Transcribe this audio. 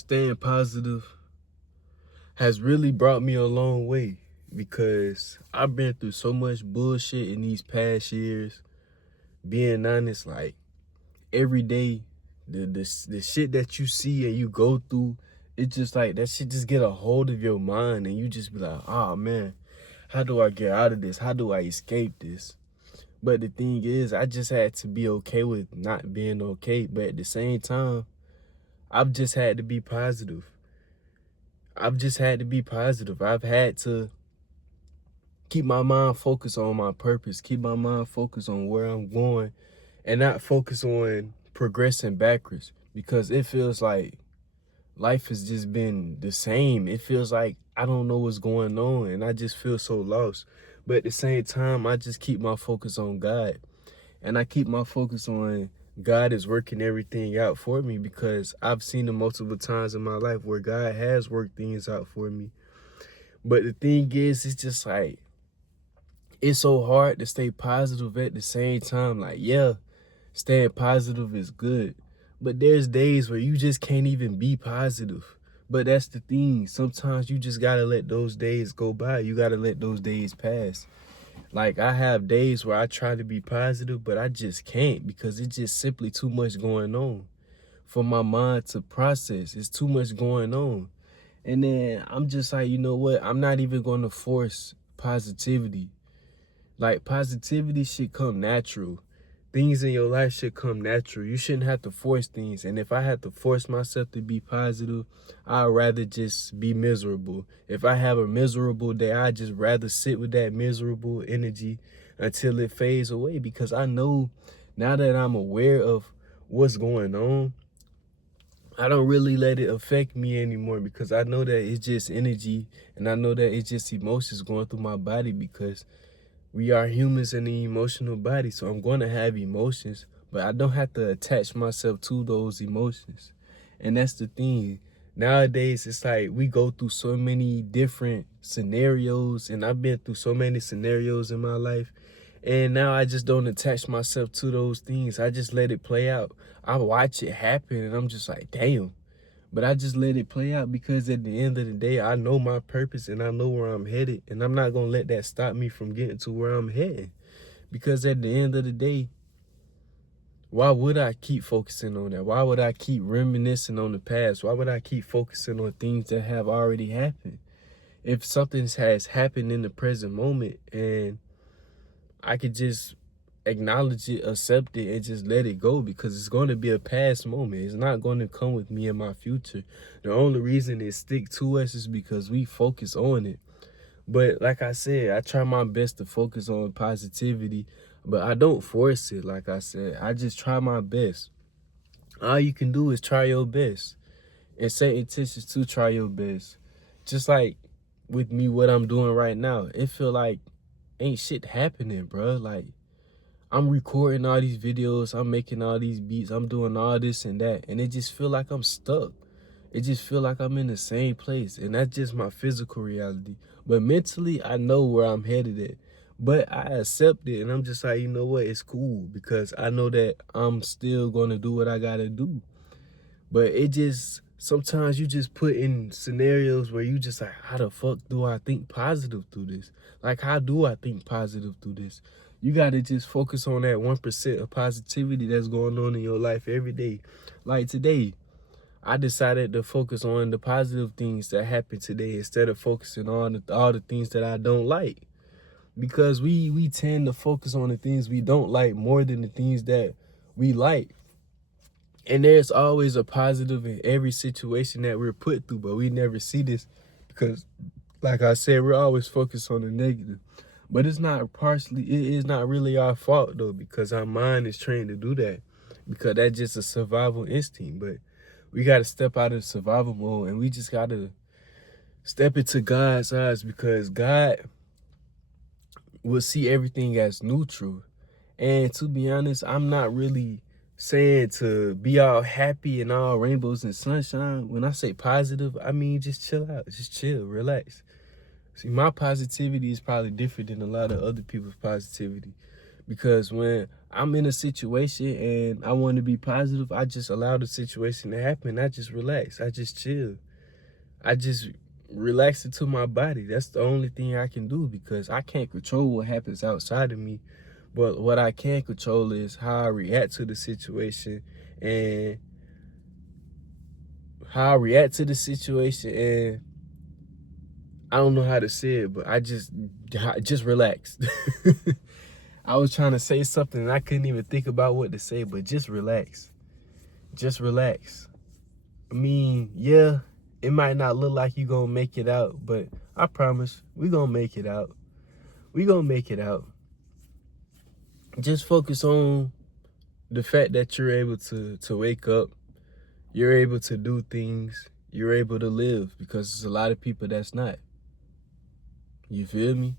staying positive has really brought me a long way because I've been through so much bullshit in these past years. Being honest, like every day, the shit that you see and you go through, it's just like that shit just get a hold of your mind and you just be like, oh man, how do I get out of this? How do I escape this? But the thing is, I just had to be okay with not being okay. But at the same time, I've just had to be positive. I've just had to be positive. I've had to keep my mind focused on my purpose, keep my mind focused on where I'm going, and not focus on progressing backwards because it feels like life has just been the same. It feels like I don't know what's going on and I just feel so lost. But at the same time, I just keep my focus on God. And I keep my focus on God is working everything out for me because I've seen it multiple times in my life where God has worked things out for me. But the thing is, it's just like, it's so hard to stay positive at the same time. Like, yeah, staying positive is good. But there's days where you just can't even be positive. But that's the thing. Sometimes you just gotta let those days go by. You gotta let those days pass. Like, I have days where I try to be positive, but I just can't because it's just simply too much going on for my mind to process. It's too much going on. And then I'm just like, you know what? I'm not even going to force positivity. Like, positivity should come natural. Things in your life should come natural. You shouldn't have to force things. And if I had to force myself to be positive, I'd rather just be miserable. If I have a miserable day, I'd just rather sit with that miserable energy until it fades away. Because I know now that I'm aware of what's going on, I don't really let it affect me anymore because I know that it's just energy and I know that it's just emotions going through my body because we are humans in an emotional body, so I'm going to have emotions, but I don't have to attach myself to those emotions. And that's the thing. Nowadays, it's like we go through so many different scenarios, and I've been through so many scenarios in my life, and now I just don't attach myself to those things. I just let it play out. I watch it happen, and I'm just like, damn. But I just let it play out because at the end of the day, I know my purpose and I know where I'm headed. And I'm not going to let that stop me from getting to where I'm heading. Because at the end of the day, why would I keep focusing on that? Why would I keep reminiscing on the past? Why would I keep focusing on things that have already happened? If something has happened in the present moment and I could just acknowledge it, accept it, and just let it go because it's going to be a past moment. It's not going to come with me in my future. The only reason it stick to us is because we focus on it. But like I said, I try my best to focus on positivity, but I don't force it. Like I said, I just try my best. All you can do is try your best and set intentions to try your best. Just like with me, what I'm doing right now, it feel like ain't shit happening, bro. Like, I'm recording all these videos, I'm making all these beats, I'm doing all this and that, and it just feel like I'm stuck. It just feel like I'm in the same place, and that's just my physical reality. But mentally, I know where I'm headed at. But I accept it, and I'm just like, you know what, it's cool, because I know that I'm still gonna do what I gotta do. But it just, sometimes you just put in scenarios where you just like, how the fuck do I think positive through this? Like, how do I think positive through this? You got to just focus on that 1% of positivity that's going on in your life every day. Like today, I decided to focus on the positive things that happened today instead of focusing on all the things that I don't like. Because we tend to focus on the things we don't like more than the things that we like. And there's always a positive in every situation that we're put through, but we never see this because, like I said, we're always focused on the negative. But it is not really our fault though, because our mind is trained to do that, because that's just a survival instinct. But we got to step out of survival mode and we just got to step into God's eyes, because God will see everything as neutral. And to be honest, I'm not really saying to be all happy and all rainbows and sunshine. When I say positive, I mean just chill out, just chill, relax. See, my positivity is probably different than a lot of other people's positivity, Because when I'm in a situation and I want to be positive, I just allow the situation to happen. I just relax. I just chill. I just relax into my body. That's the only thing I can do, because I can't control what happens outside of me. But what I can control is how I react to the situation, and I don't know how to say it, but I just relax. I was trying to say something and I couldn't even think about what to say, but just relax. Just relax. I mean, yeah, it might not look like you gonna make it out, but I promise we gonna make it out. We gonna make it out. Just focus on the fact that you're able to wake up. You're able to do things. You're able to live, because there's a lot of people that's not. You feel me?